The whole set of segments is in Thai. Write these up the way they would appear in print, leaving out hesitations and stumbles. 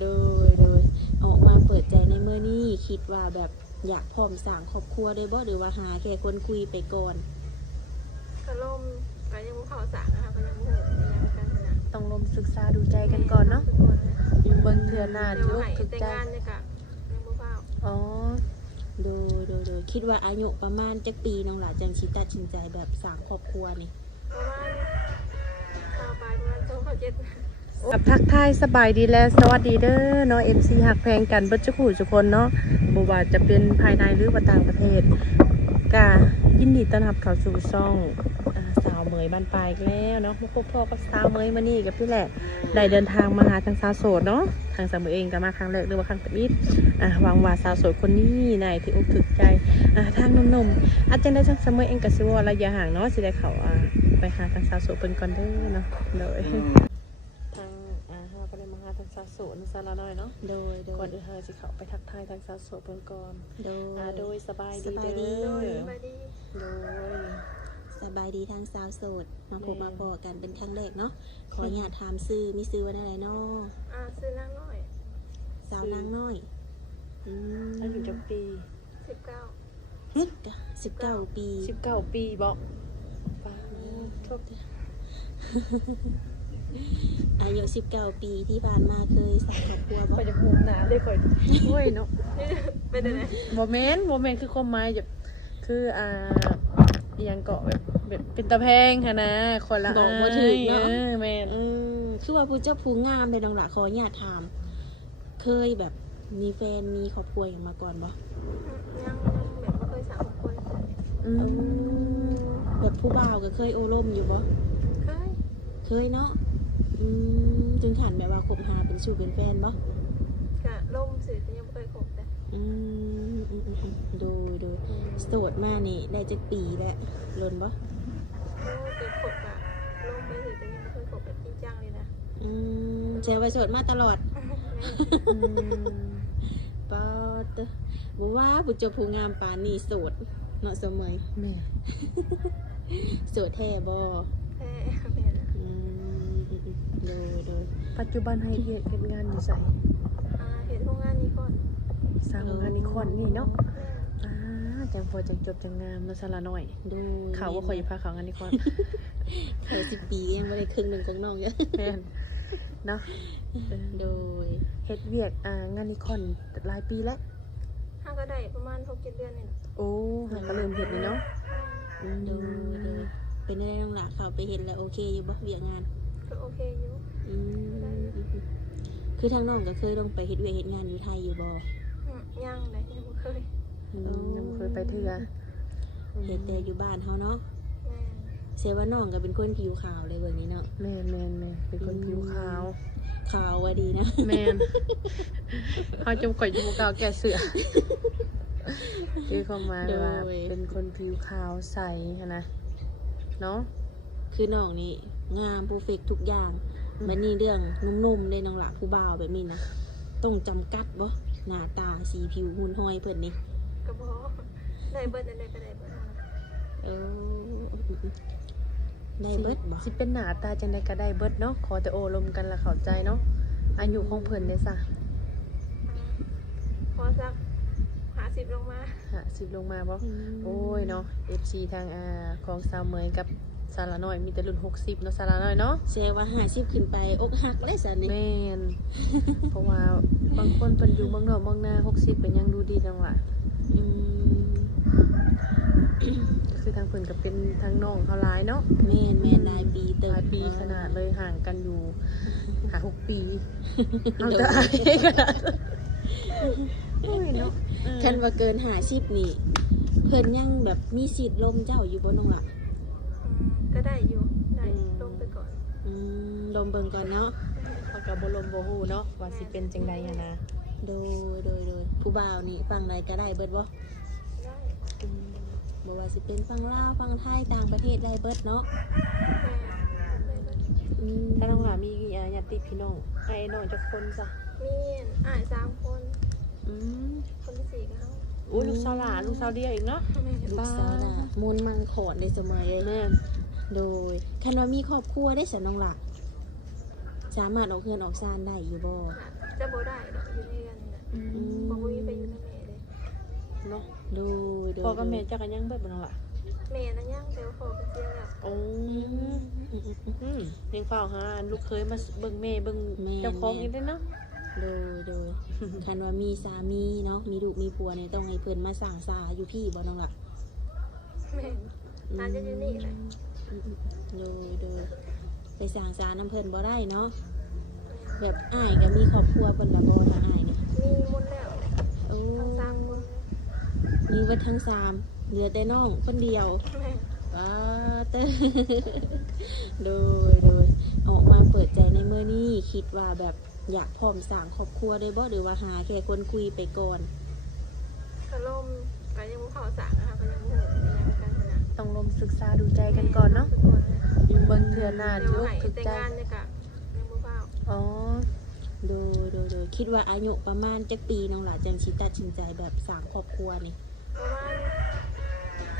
โดยออกมาเปิดใจในมื้อนี้คิดว่าแบบอยากพร้อมสร้างครอบครัวได้บ่หรือว่าหาแค่คนคุยไปก่อนก็ล่มไปยังภูเขาสางนะคะก็ยังโหดยังกันนะ ต้องลมศึกษาดูใจกันก่อนเนาะ ทุกคนนะ เบิ่งเทื่อหน้า เดี๋ยว ที่อก ให้ ถึก แต่ง ใจ งานเนี่ยกะยังบ่เฝ้า อ๋อ โดยคิดว่าอายุประมาณจักปีน้องหลาจังสิตัดสินใจแบบสร้างครอบครัวนี่ ประมาณเข้าไปประมาณ2-7กับทักทายสบายดีและสวัสดีเด้อเนาะ MC หักแพงกันเบิดทุกผู้ทุกคนเนาะบ่ว่าจะเป็นภายในหรือว่าต่างประเทศก็ยินดีต้อนรับเข้าสู่ช่องสาวเหมยบ้านปลายอีกแล้วเนาะมาพบพ่อกับสาวเหมยมานี่กับพี่แหละได้เดินทางมาหาทางสาวโสดเนาะทางสาวเหมยเองก็มาครั้งแรกหรือว่าครั้งที่หวังว่าสาวโสดคนนี้นายที่อกถึกใจทางหนุ่มๆอาจจะได้ทางสาวเหมยเองก็สิว่าระยะห่างเนาะสิได้เข้าไปหาทางสาวโสดเพิ่นก่อนเด้อเนาะโดยทางเราก็ได้มาหาทางสาวโสดสาวละน้อยเนาะโดย ก่อนอื่นเราสิเข้าไปทักทายทางสาวโสดเพิ่นก่อน โดยสบายดี สบายดี เด้ โด อย ไปดี โดย สบายดีทางสาวโสดมาพบมาพอกันเป็นครั้งแรกเนาะขออนุญาตถามซื้อมีซื้อว่าอะไรเนาะ ซื้อนางน้อย สาวนางน้อยอายุจักปี 19 19 ปี 19 ปีบ่ป้าโทษ อายุ19 ปีที่ผ่านมาเคยสร้างครอบครัวบ่ ข่อยจะหุบหนาเลยข่อยโอ้ยเนาะ เป็นยังไง บ่แม่นคือความหมายแบบคืออหยังเกาะแบบเป็นตะแพงหั่นนะคนละ บอกบ่ถูกเนาะ แม่น คือว่าผู้เจ้าผู้งามเลยน้องหล่ะขออนุญาตถาม เคยแบบมีแฟนมีครอบครัวอย่างมาก่อนบ่ ยังแบบบ่เคยสาวคน แบบผู้บ่าวก็เคยโอล่มอยู่บ่ เคย เคยเนาะจึงขันแบบว่าคบหาเป็นชู้เป็นแฟนบ่ กะล่มสื่อแต่ยังบ่เคยคบแต่ ดูโสดมานี่ได้จักปีแล้วลนบ่ โอ้เกิดคบอะล่มไปสื่อแต่ยังบ่เคยคบแบบจริงจังเลยนะ แชร์ว่าโสดมาตลอด แม่ ปอดบ่ว่าผู้เจ้าผู้งามปานนี้โสดเนาะเสมย แม่ โสดแท้บ่ แม่แม่นะ ดู ปัจจุบันให้เฮ็ดงานอยู่ไส เห็นโรงงานนี้ก่อน สร้างโรงงานอีกคนนี่เนาะ แม่ จังพอจังจบจังงามเนาะสละน้อย ดู ข่าวว่าข่อยจะพาเขางานอีกคน เขา10 ปียังบ่ได้ครึ่งหนึงของน้องอยู่ แม่นเนาะ โดย เฮ็ดเวียกงานอีกคนหลายปีแล้ว ห้างก็ได้ประมาณ6-7 เดือนนี่นะ โอ้หาก็เริ่มเฮ็ดเลยเนาะ ดูเป็นได้น้องหล่ะเขาไปเห็นแล้วโอเคอยู่บ่เวียกงาน ก็โอเคอยู่ คือทางน้องก็เคยลงไปเฮ็ดเวียกเฮ็ดงานอยู่ไทยอยู่บ่ ยังเลยยังบ่เคย ยังบ่เคยไปเทื่อ เฮ็ดแต่อยู่บ้านเฮาเนาะ แม่ เสียว่าน้องก็เป็นคนผิวขาวเลยเบิ่งนี้เนาะ แม่นเป็นคนผิวขาว ขาวว่าดีนะ แม่นเขาจมข่อยจมูกขาวแก่เสือคือเข้ามาว่าเป็นคนผิวขาวใสหั้นนะเนาะ คือน้องนี่งามเพอร์เฟกต์ทุกอย่างบัดนี้เรื่องนุ่มๆเลยน้องหลาผู้บ่าวแบบนี้นะต้องจำกัดบ่หน้าตาสีผิวหุ่นห้อยเพิ่นนี่ ก็บ่ได้เบิดอะไรก็ได้เบิด เออได้เบิดบ่ สิเป็นหน้าตาจังได๋ก็ได้เบิดเนาะขอแต่โอลมกันละเข้าใจเนาะอายุของเพิ่นเด้ซะ พอสัก50ลงมา 50ลงมาบ่โอ้ยเนาะ FC ทางของสาวเหมยกับสาระน้อยมีแต่รุ่น60เนาะสาระน้อยเนาะ เสียว่า50ขึ้นไปอกหักเลยซั่นนี่ แม่น เพราะว่าบางคนเพิ่นอยู่เมืองนอกเมืองนา60เป็นยังดูดีจังว่า อืม คือทางเพิ่นก็เป็นทางน้องเขาหลายเนาะ แม่นหลายปีเติ ห บ ลายปีขนาดเลยห่างกันอยู่6 ปีเอาจะอายขนาดโอ้ยเนาะ คันว่าเกิน50นี่เพิ่นยังแบบมีสิทธิ์ลมเจ้าอยู่บ่น้องล่ะ ก็ได้อยู่ได้ลงไปก่อน ลมเบิ่งก่อนเนาะ เขาก็บ่ลมบ่ฮู้เนาะว่าสิเป็นจังใดหันนะ โดยผู้บ่าวนี่ฟังใดก็ได้เบิดบ่ ได้ บ่ว่าสิเป็นฟังลาวฟังไทยต่างประเทศได้เบิดเนาะ ถ้าน้องหลามีญาติพี่น้องไอ้น้องจักคนซะ มีอ้าย3 คนคนที่4ก็เฮา โอ้ยลูกสาวหลาลูกสาวเดียวอีกเนาะ ลูกสาวน่ะมนต์มังขอนได้เสมอเลย แม่น โดยคันว่ามีครอบครัวได้ซะน้องล่ะ สามารถออกเฮือนออกซ่านได้อยู่บ่ จะบ่ได้ดอกอยู่ในกันน่ะบ่มีไปอยู่ในแม่เลย เนาะ โดยโดย พ่อกับแม่จักกันยังเบิดบ่น้องล่ะ แม่น่ะยังแต่ว่าพ่อเป็นเสียแล้ว โอ้ยังเฝ้าหาลูกเคยมาเบิ่งแม่เบิ่งเจ้าของอีกได้เนาะ โดยโดยคันว่ามีสามีเนาะมีลูกมีผัวเนี่ยต้องให้เพิ่นมาสั่งสาอยู่พี่บ่น้องล่ะ แม่น่าจะอยู่นี่แหละ โดยโดยไปสั่งสาน้ำเพิ่นบ่ได้เนาะแบบอ้ายก็มีครอบครัวเพิ่นละบ่ละอ้ายเนี่ย มีหมดแล้ว โอ้ ทั้ง3คน มีเบิดทั้งสามเหลือแต่น้องคนเดียว แม่ ว้าเต้ โดยออกมาเปิดใจในเมื่อนี้คิดว่าแบบอยากพร้อมสร้างครอบครัวเลยบ่หรือว่าหาแค่คนคุยไปก่อน ก็ล่มก็ยังบ่เข้าสางนะคะก็ยังบ่ยังกันนะ ต้องลมศึกษาดูใจกันก่อนเนาะเบิ่งเทื่อหน้า เดี๋ ที่ ยว อก ให้ ถูก แต่ง ใจ งานเนี่ยก็ยังบ่เข้า อ๋อ โดยคิดว่าอายุประมาณจักปีน้องหล่ะจังสิตัดสินใจแบบสร้างครอบครัวนี่ ประมาณ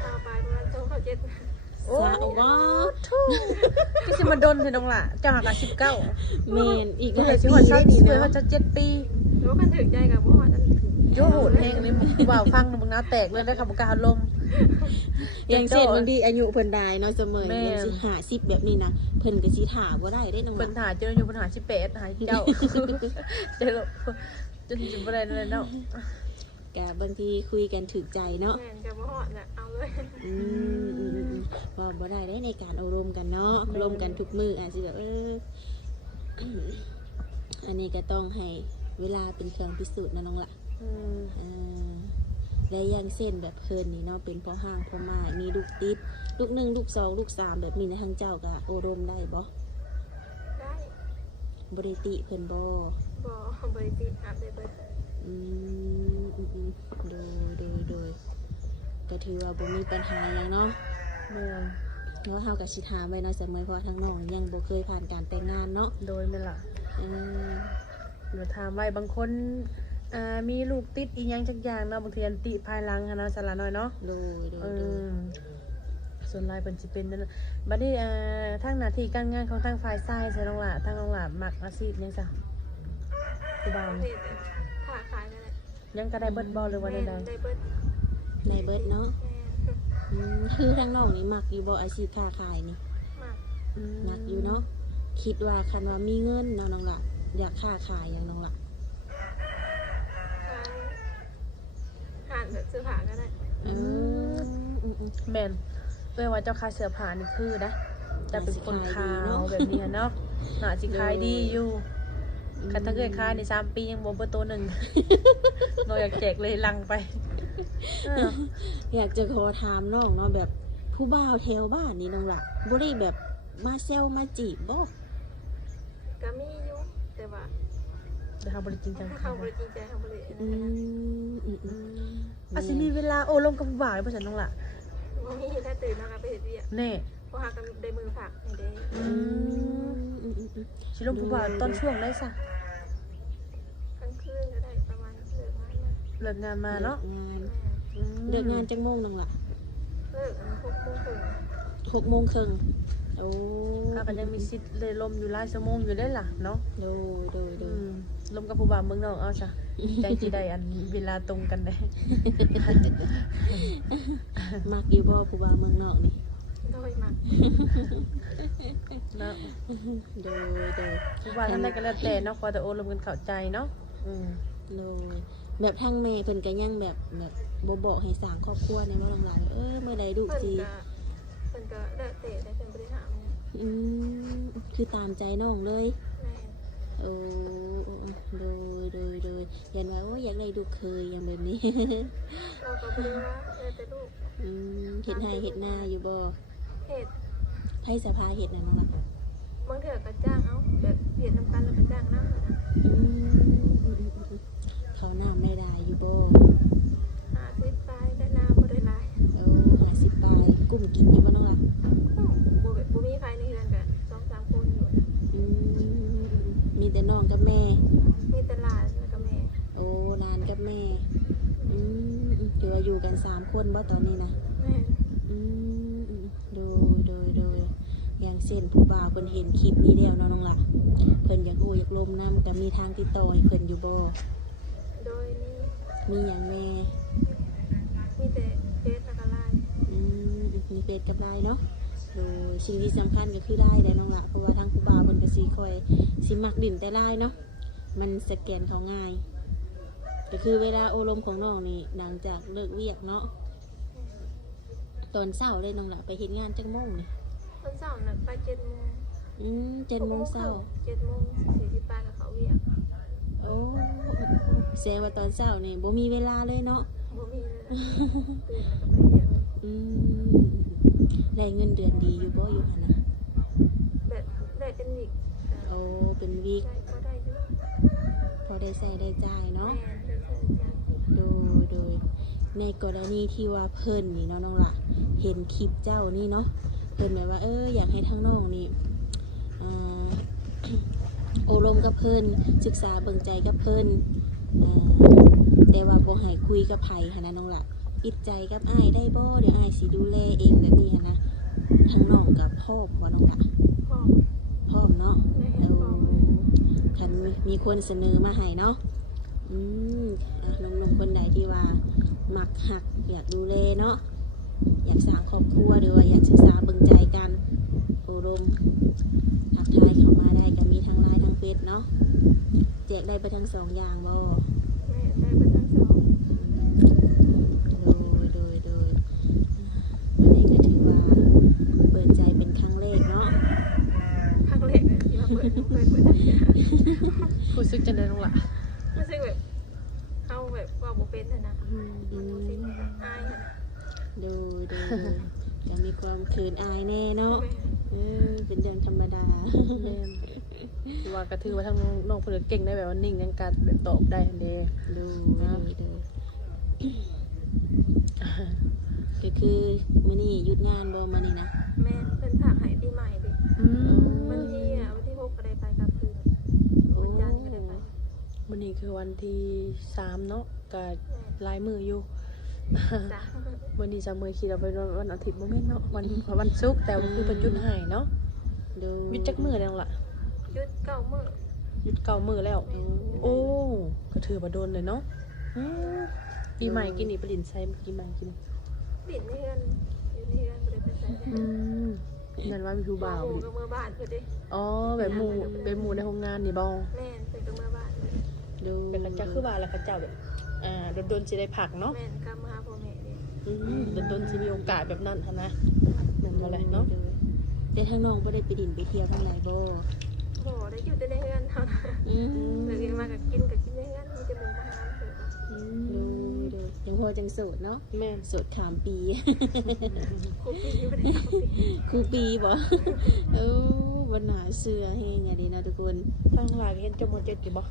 ต่อไปประมาณ2 7 โอ้ สาวว้า ทูที่สิมาดนเถอะน้องล่ะเจ้าหากะ19 แมนอีก เพื่ หลา อย สิ ปี ฮอด ได้ 3 นี่ เพื่อ เนาะ ฮอดจะ7 ปี แล้วกันถึกใจกับบ่ฮอดอัน โยโหดแห้งเลยว่าวฟังมึงน้าแตกเลยได้คำกล้าลม อย่างเช่นบางทีอายุเพิ่นได้เนาะเสมอ แม่ อย่างสิ50แบบนี้นะเพิ่นก็สิถามบ่ได้ได้น้องห ปั ล่ะ ญหาเจออยู่ปัญหา18หาเจ้าเจอจนสิบ่ได้เลยเนาะ ก็บางทีคุยกันถึกใจเนาะ แม่นกับบ่ฮอดน่ะเอาเลย ว่าบ่ได้ในการอารมณ์กันเนาะอารมณ์กันทุกมืออาจจะแบบอันนี้ก็ต้องให้เวลาเป็นเครื่องพิสูจน์นะน้องละ และอยังเส้นแบบเพิ่นนี่เนาะเป็นพ่อห้างพ่อไม้มีลูกติดลูก1ลูก2ลูก3แบบนี้นะทางเจ้าก็อารมณ์ได้บ่ ได้ บ่ได้ติเพิ่นบ่ บ่บริติอาบได้เบิด โดยก็ถือว่าบ่มีปัญหาหยังเนาะ แม่น เพราะว่าเฮาก็สิถามไว้เนาะเสมอเพราะว่าทั้งน้องยังบ่เคยผ่านการแต่งงานเนาะ โดยแม่นล่ะ เออ เดี๋ยวถามไว้บางคนมีลูกติดอีหยังจักอย่างเนาะบางทีอันติภายหลังหั้นเนาะสละน้อยเนาะ โดย ส่วนหลายเพิ่นสิเป็นนั่นน่ะบัดนี้ทางหน้าที่การงานของทางฝ่ายชายใช่น้องล่ะทางน้องล่ะมักอาชีพหยังซะผู้บ่าว เฮ็ดค้าขายนั่นแหละ ยังก็ได้เบิดบ่หรือว่า แม่ ใด นได้เบิด ในเบิดเนาะ แม่น คือทั้งน้องนี่มักอยู่บ่อาชีพค้าขายนี่ มาก ๆ มักอยู่เนาะคิดว่าคันว่ามีเงินเนาะน้องล่ะอยากค้าขายอย่างน้องล่ะ หานแบบเสื้อผ้าก็ได้ แม่นว่าเจ้าขายเสื้อผ้านี่คือนะจะเป็นคนขาวแบบนี้เนาะน่าสิขายดีอยู่คันถ้าเกิดขายใน3ปียังบ่เบิดตัวหนึง น้อยอยากแจกเลยลังไป อยากจะขอถามน้องเนาะแบบผู้บ่าวแถวบ้านนี่น้องล่ะบ่ได้แบบมาเซลมาจีบบ่ ก็มีอยู่แต่ว่า เดี๋ยวทำบริจริงจัง เฮาบ่ได้จริงใจเฮาบ่ได้อัน อื นั้นนะ ม อาสิมีเวลาโอ้ลมกับผู้บ่าวให้พ่อฉันน้องล่ะ บ่มีถ้าตื่นมาก็ไปเฮ็ดเวียก แน่ เพราะหากันได้มือผักนี่เด้ สิลมผู้บ่าวตอนช่วงได้ซะ กลางคืนก็ได้ประมาณเลิกงานมา เลิกงานมาเนาะ เลิกงานจังโมงน้องล่ะ เลิกอัน6:30 6 โมงครึ่งโอ้ ถ้ากันยังมีสิทธิ์เลยลมอยู่หลายชั่วโมงอยู่ได้ล่ะเนาะ โดย ลมกับผู้บ่าวเมืองนอกเอาซะใจสิได้อันเวลาตรงกันได้ มักอยู่บ่ผู้บ่าวเมืองนอกนี่ โดยมาก เนาะ โดย ผู้บ่าวท่านใดก็แล้วแต่เนาะขอแต่โอ้ลมกันเข้าใจเนาะโดยแบบทางแม่เพิ่นก็ยังแบบบ่บอกให้สร้างครอบครัวในบ่น้องล่ะเมื่อใดลูก เพิ่น สิ ก็ได้แต่ได้เพิ่นบ่ได้ถามเนี่ย คือตามใจน้องเลย แม่ โอ้โดยยันว่าโอ้อยากได้ลูกเคยอย่างแบบนี้ เราก็บ่ได้ว่าแต่ลูก เฮ็ดให้เฮ็ดหน้าอยู่บ่ เฮ็ด ให้สภาเฮ็ดน่ะน้องล่ะ บางเทื่อก็จ้างเอาแบบเฮ็ดนำกันแล้วก็จ้างนำนะ เขาน้ำได้อยู่บ่ 50ปลายได้นาบ่ได้หลาย 50ปลายกุ้มกินอยู่บ่น้องล่ะ บ่มีไผในเรือนก็2-3 คนอยู่นะ มีแต่น้องกับแม่ มีแต่หลานแล้วก็แม่ โอ้หลานกับแม่เดี๋ยวอยู่กัน3คนบ่ตอนนี้นะ แม่ โดยอย่างเช่น ผู้บ่าวเพิ่นเห็นคลิปนี้แล้วเนาะน้องละเพิ่นอยากโอ้อยากลมน้ำก็มีทางติดต่อให้เพิ่นอยู่บ่ โดยนี่ มีหยังแน่ มีแต่เฟซแล้วก็ไลน์ มีเฟซกับไลน์เนาะโดยสิ่งที่สำคัญก็คือไลน์ได้น้องละเพราะว่าทางผู้บ่าวเพิ่นก็สิคอยสิมักดิ่นแต่ไลน์เนาะมันสแกนเขาง่ายก็คือเวลาโอลมของน้องนี่หลังจากเลิกเวียกเนาะตอนเช้าเลยน้องละไปเฮ็ดงานจักโมงนี่ วันเสาร์น่ะไป7:00 น 7:00 นเช้า 7:00 น40ปลายกับเขาเวียก โอ้แสดงว่าตอนเช้านี่บ่มีเวลาเลยเนาะ บ่มีเลยนะตื่นแล้วก็ไปเวียกเลย อืมได้เงินเดือนดีอยู่บ่อยู่หั่นนะ แบบได้เป็นวิก โอ้เป็นวีค ใช่ก็ได้อยู่ พอได้ใส่ได้จ่ายเนาะ แม่ได้ใช้จ่าย โดยในกรณีที่ว่าเพิ่นนี่เนาะน้องละเห็นคลิปเจ้านี่เนาะเพิ่นแบบว่าอยากให้ทั้งน้องนี่อ่า โอลมกับเพิ่นศึกษาเบิ่งใจกับเพิ่นอ่าแต่ว่าบ่ให้คุยกับไผหันนะน้องละปิดใจกับอ้ายได้บ่เดี๋ยวอ้ายสิดูแลเองแบบนี้หันนะทั้งน้องกับพ่อบ่น้องละ พ่อ พร้อมเนาะ แม่เห็นพ่อเลย คันมีคนเสนอมาให้เนาะหนุ่มๆคนใดที่ว่ามักหักอยากดูแลเนาะอยากสร้างครอบครัวหรือว่าอยากศึกษาเบิ่งใจกันโอรมทักทายเข้ามาได้ก็มีทั้งไลน์ทั้งเฟซเนาะแจกได้ไปทั้งสองอย่างบ่ แม่ได้เป็นทั้งสอง โดยอันนี้ก็ถือว่าเปิดใจเป็นครั้งแรกเนาะ ครั้งแรกเลยที่มาเปิดเปิดทันที รู้สึกจังได๋น้องล่ะ รู้สึกแบบเข้าแบบว่าบ่เป็นนะมันรู้สึกอายนะ โดยจะมีความเขินอายแน่เนาะเป็นเรื่องธรรมดา แม่นคือว่าก็ถือว่าทางน้องเพิ่นก็เก่งได้แบบว่านิ่งในการแบบตอบได้อันเด้ ดูก็คือมื้อนี้หยุดงานบ่มื้อนี้นะ แม่เป็นผักหายปีใหม่ดิ อืม วันที่6ก็ได้ไปกลับคืนวันจันทร์ก็ได้ไป วันนี้คือวันที่3เนาะก็หลายมื้ออยู่ จ้ะ วันนี้จะมือคิดเอาไปวันอาทิตย์บ่แม่นเนาะวันศุกร์แต่ว่าคือเป็นหยุดให้เนาะ ดู หยุดจักมื้อแล้วล่ะ หยุด9 มื้อ หยุด9มื้อแล้ว โอ้ก็ถือว่าโดนเลยเนาะอืมปีใหม่กินนี่ไปลินไซปีใหม่กิน ปิดในเรือนอยู่ในเรือนบ่ได้ไปใส่ อืมนั่นว่ามีผู้บ่าว หมู่ ดิ กับมือบ้านเพิ่นดิ อ๋อแบบหมู่เป็นหมู่ในโรงงานนี่บ่ แม่นเป็นกับมือบ้านเลย ดู เป็นกันจะคือว่าแล้วเขาเจ้าแบบโดนๆสิได้ผักเนาะ แม่นกับมาหาพ่อแม่ดิ โดนๆสิมีโอกาสแบบนั้นหั่นนะนั่นบ่แหละเนาะ แต่ทางน้องบ่ได้ไปดินไปเที่ยวทางไหนบ่ บ่ได้อยู่แต่ในเรือนเท่านั้น อืม เลิกมาก็กินในเรือนมีแต่หมู่มาหาเพิ่น ดูจังพอจังโสดเนาะ แม่น โสดขามปี ครูพี่อยู่บ่ได้เอาสิ ครูปีบ่วันหนาเสื้อเฮงอะดีนะทุกคน ทางหลายเห็นจม7อยู่บ่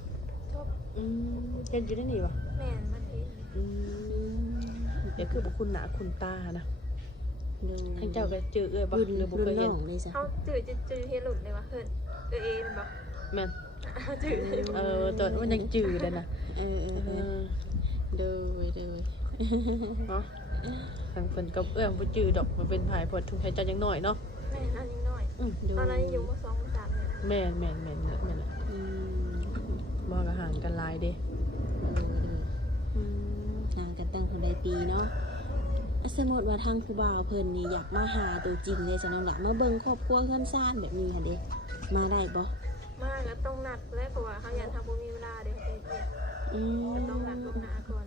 จบ เห็นอยู่ในนี่บ่ แม่นมันเห็น เดี๋ยวคือบ่คุณหน้าคุณตานะทางเจ้าก็เจอเอ้ยบ่ รุ่น หรือบ่ รุ่ เคน ย น้ เห็น องเลยจ้ะ เขาจืดเฮลุนเลยว่าเพิ่นเอมันบอก แม่น จืด ตัวมันยังจืดเลยนะ ดู เนาะทางเพิ่นก็บ่จืดดอกมันเป็นภายพอทุกให้เจ้ายังน้อยเนาะ แม่นั่นยังน้อย ดู ตอนนั้นอยู่ม2 3เนี่ย แม่นแหละบ่ก็ห่างกันหลายเด้ ห่างกันตั้งคนใดปีเนาะสมมติว่าทางครูบ่าวเพิ่นนี่อยากมาหาตัวจริงเลยจะน้องหลักมาเบิ่งครอบครัวเพื่อนซ่านแบบนี้ค่ะเด็กมาได้บ่ มากก็ต้องนัดแล้วเพราะว่าเขาอยากทำบุมีเวลาเด็กเด็กก็ต้องนัดล่วงหน้าก่อน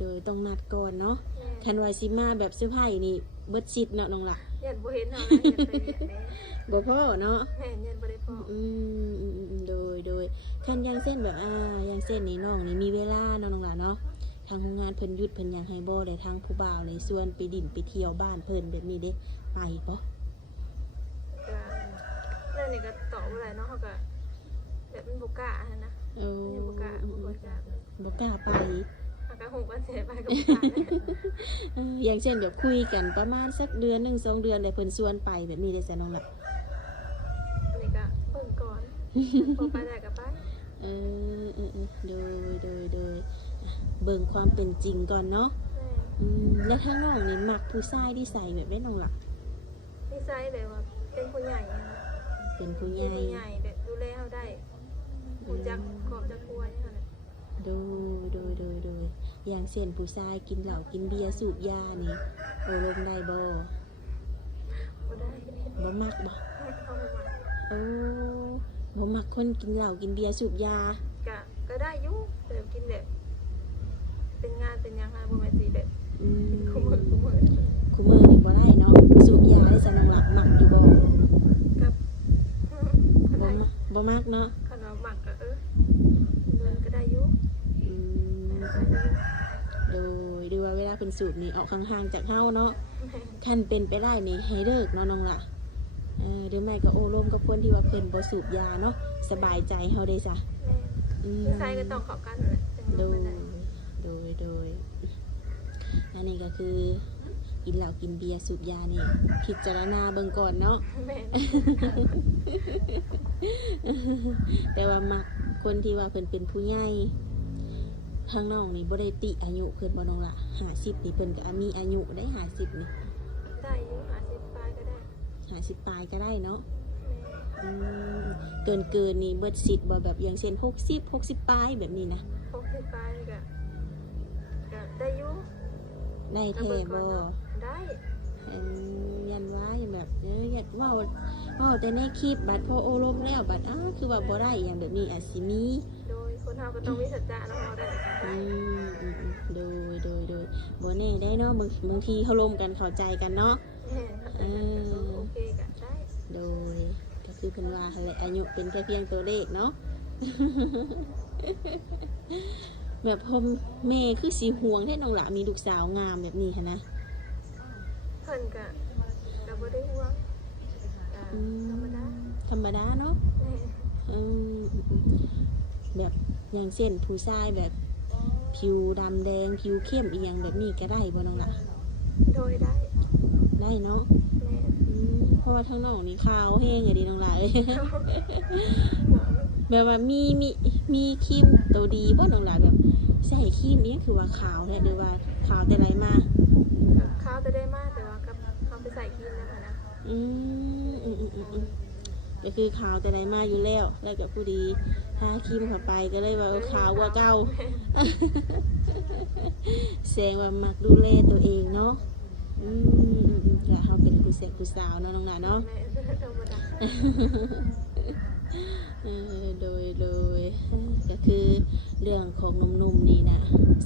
โดยต้องนัดก่อนเนาะ แม่ คันว่าสิมาแบบเสื้อผ้านี่เบิดชิดเนาะน้องหลัก ยันบ่เห็นเขาแล้วยันไปเด็กแม่ บ่พ่อเนาะ แม่ยันบ่ได้พอ โดยคันอย่างเส้นแบบอย่างเส้นนี่น้องนี่มีเวลาเนาะน้องหล่ะเนาะทางโรงงานเพิ่นหยุดเพิ่นอยากให้บ่ได้ทางผู้บ่าวเลยส่วนไปดินไปเที่ยวบ้านเพิ่นแบบนี้เด้ไปบ่ ก็เรื่องนี้ก็ตอบบ่ได้เนาะเขาก็แบบมันบ่กล้าหั่นนะ เออ บ่กล้าบ่กล้า บ่กล้าไป เขาก็ฮู้ว่าสิไปก็บ่กล้าเลย อย่างเช่นแบบคุยกันประมาณสักเดือน1 2 เดือนเลยเพิ่นชวนไปแบบนี้ได้ซะน้องหล่ะ อันนี้ก็เบิ่งก่อนพอไปได้ก็ไป โดยเบิ่งความเป็นจริงก่อนเนาะ แม่ แล้วถ้าน้องนี่มักผู้ชายที่ใส่แบบได้น้องหล่ะ นิสัยเลยว่า เป็นผู้ใหญ่นะ เป็นผู้ให เป็น ญ่ ผู้ใหญ่แบบดูแลเฮาได้รู้จักขอบจักครัวนี่ค่ะ โดยอย่างเช่นผู้ชายกินเหล้ากินเบียร์สูบยานี่โอลมได้บ่ บ่ได้ บ่มักบ่ เข้าไปว่า โอ้บ่มักคนกินเหล้ากินเบียร์สูบยา ก็ได้อยู่แต่กินแบบเป็นงานเป็นหยังค่ะบ่แม่นสิแบบ อืม คุมือ คุมื้อนี่บ่ได้เนาะสูบยาได้สนองหลักมักอยู่บ่ กับ บ่มักเนาะ ขนมหมักก็มันก็ได้อยู่ อืมโดยดูว่าเวลาเพิ่นสูบนี่ออกห่างๆจากเฮาเนาะ แม่ คันเป็นไปได้นี่ให้เลิกเนาะน้องล่ะหรือไม่ก็โอ้ร่วมกับคนที่ว่าเพิ่นบ่สูบยาเนาะสบายใจเฮาได้จ้ะ แม่ อืม ผู้ชายก็ต้องเข้ากันนั่นแหละจัง โด บ่ ย ได้ โดยอันนี้ก็คือกินเหล้ากินเบียร์สูบยานี่พิจารณาเบิ่งก่อนเนาะ แม่ แต่ว่ามักคนที่ว่าเพิ่นเป็นผู้ใหญ่ข้างนอกนี่บ่ได้ติอายุเพิ่นบ่น้องล่ะ50นี่เพิ่นก็มีอายุได้50นี่ ได้อยู่50ปลายก็ได้ 50ปลายก็ได้เนาะ แม่ เกินนี่เบิดสิทธิ์บ่แบบอย่างเช่น60ปลายแบบนี้นะ 60ปลายก็ได้อยู่ ได้ ก็ แท้ เบิ่งก่ บ่ อนเนาะได้ ยันว่าแบบอยากเว้าแต่ในคลิปบัดพอโอลมแล้วบัดคือว่าบ่ได้อย่างแบบนี้อาจสิมี โดยคนเฮาก็ต้องมีสัจจะเนาะเฮาได้ก็ อื ได้ มโดยบ่แน่ได้เนาะบางทีเขาลมกันเข้าใจกันเนาะ แม่เข้าใจกันก็โอเคก็ได้ โดยก็คือเพิ่นว่าหั่นแหละอายุเป็นแค่เพียงตัวเลขเนาะ แบบพ่อแม่คือสีห่วงแท้น้องหลามีลูกสาวงามแบบนี้ค่ะนะ เพิ่นก็บ่ได้ห่วงก็ อื ธรรมดา ธรรมดาเนาะ แม่ อืมแบบอย่างเช่นผู้ชายแบบผิวดำแดงผิวเข้มอีหยังแบบนี้ก็ได้บ่น้องหล่ะ โดยได้ ได้เนาะ แม่ เพราะว่าทั้งน้องนี่ขาวแห้งเลยดิน้องหล่ะเอ้ย แบบว่ามีครีมตัวดีบ่น้องหล่ะแบบใส่ครีมนี้คือว่าขาวแท้หรือว่าขาวแต่ไรมา ข้าวจะได้มากแต่ว่ากับเขาไปใส่กินนะคะนะ อืมก็คือขาวแต่ไรมาอยู่แล้วแล้วกับผู้ดีทาครีมเข้าไปก็เลยว่าขาวกว่าเก่า แสดงว่ามักดูแลตัวเองเนาะแล้วเขาเป็นผู้เสกผู้สาวเนาะน้องหนาเนาะ แม่ธรรมดา โดยก็คือเรื่องของหนุ่มๆนี่นะ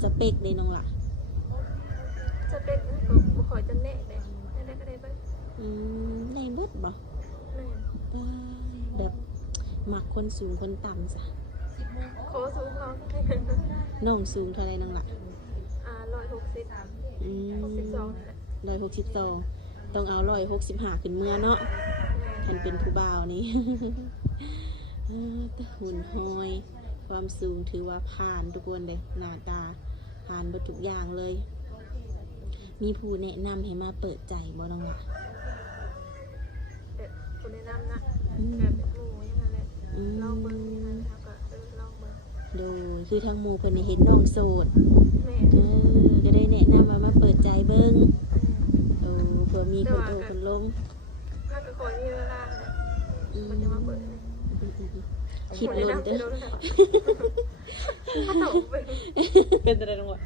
สเปคเลยน้องล่ะ จะเป็นก็บ่ขอยจะแน่เลยได้ก็ได้เบ้าง ในเบิดบ่ แม่ แบบมักคนสูงคนต่ำซะ ขอสูงเขา น้องสูงเท่าไรน้องล่ะ 160 62นี่แหละ 162ต้องเอา165ขึ้นเมื่อเนาะ ท่านเป็นผู้บ่าวนี่ แต่หุ่นห้อย ความสูงถือว่าผ่านทุกคนเลยหน้าตาผ่านหมดทุกอย่างเลย มีผู้แนะนำให้มาเปิดใจบ่น้องล่ะ แบบคนแนะนำนะแบบหมู่อย่างนั้นแหละลองเบิ่งอย่างนั้นแล้วก็ลองเบิ่ง โดยคือทางหมู่เพิ่นได้เห็นน้องโสด แม่ ก็ได้แนะนำมาเปิดใจเบิ่งเผื่อมีคนโตคนล้ม น่าจะคอยมีเวลามันจะมาเปิด คิดล้นเด้อ ถ้าตกเป็น เป็นอะไรน้องวะ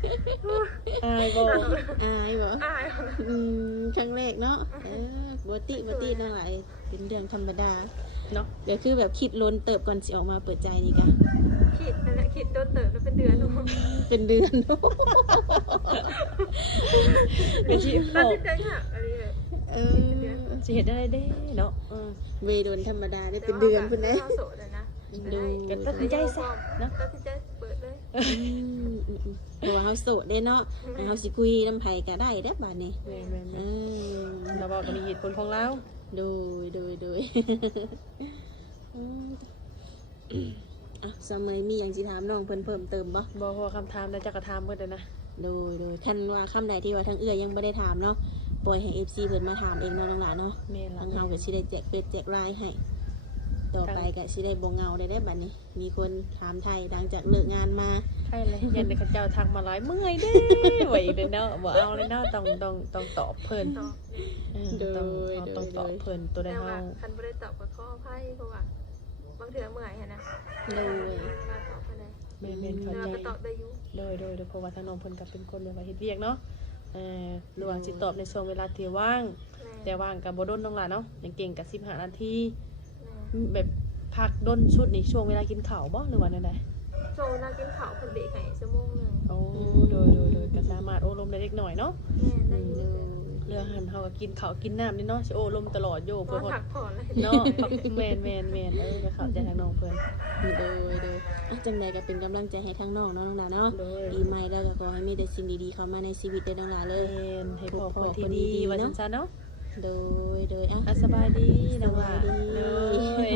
อายบ่ อายบ่ อาย ครั้งแรกเนาะบ่ติน้องหลายเป็นเรื่องธรรมดา เนาะ เดี๋ยวคือแบบคิดล้นเติบก่อนสิออกมาเปิดใจนี่กัน ขีดนั่นแหละขีดโดนเติบแล้วเป็นเดือนลูก เป็นเดือน เป็นที่ ตั บ ด อก สินใจหักอะไรเลย สิเห็นได้เด้เนาะ เวโดนธรรมดาได้เป็นเดือนพุ่นได้ เราโสดนะ ดู กันตัดสินใจซะเนาะ ตัดสินใจเปิดเลย เพราะว่าเฮาโสดได้เนาะเฮาสิคุยนำไผก็ได้เด้อบัดนี้ แม่นเราบอกก็มีเหตุผลของเรา โดยสมัยมีหยังสิถามน้องเพิ่นเพิ่มเติมบ่ บอกว่าคำถามได้จักกระทำเมื่อเดนะ โดยคันว่าคำใดที่ว่าทางเอื้อยังบ่ได้ถามเนาะปล่อยให้ FC เพิ่นมาถามเองเนาะน้องหลานเนาะ แม่น ทาง ล่ะ เฮาก็สิได้แจกเฟซแจกไลน์ให้ ต่อไปก็สิได้บ่เหงาได้บัดนี้ มีคนถามไทยหลังจากเลิกงานมา ใช่เลยยันเด็กเขาเจ้าทักมาหลายเมื่อยเด้ไหวอีกเด้อเนาะบ่เอาเลยเนาะต้องตอบเพิ่น ตอบ ต้องตอบเพิ่นตัวได้ แต่ เฮา ว่าคันบ่ได้ตอบก็ขออภัยเพราะว่าบางเทื่อเมื่อยหั่นนะ โดย มาตอบไปได้ แม่นๆเข้า เรา ใจ ก็ตอบได้อยู่ โดยเพราะว่าทางน้องเพิ่นก็เป็นคนแบบว่าเฮ็ดเวียกเนาะหรือว่าสิตอบในช่วงเวลาที่ว่าง แต่ว่างก็บ่ดนน้องหล่ะเนาะอย่างเก่งก็15นาทีแบบพักดนชุดนี่ช่วงเวลากินข้าวบ่หรือว่าแนวใด โจน่ากินข้าวเพิ่นเบรกให้ชั่วโมงนึง โอ้โดยก็สามารถโอ้ลมได้เล็กหน่อยเนาะ แม่ได้อยู่ เรือหันเฮาก็กินข้าวกินน้ำนี่เนาะสิโอ้ลมตลอดอยู่ เพ เพิ่ ราะ น ผักผ่อนแล้ว เนาะแม่นก็เข้าใจทางน้องเพิ่น โดยจังใดก็เป็นกำลังใจให้ทั้งน้องเนาะน้องหลาเนาะ โดย ปีใหม่แล้วก็ขอให้มีแต่สิ่งดีๆเข้ามาในชีวิตเด้อน้องหลาเลย แม่นให้พ่อคนที่ดีว่าซั่นๆเนาะ โดยอ่ะ สบายดีน้องหล่ะ สบายดี โดย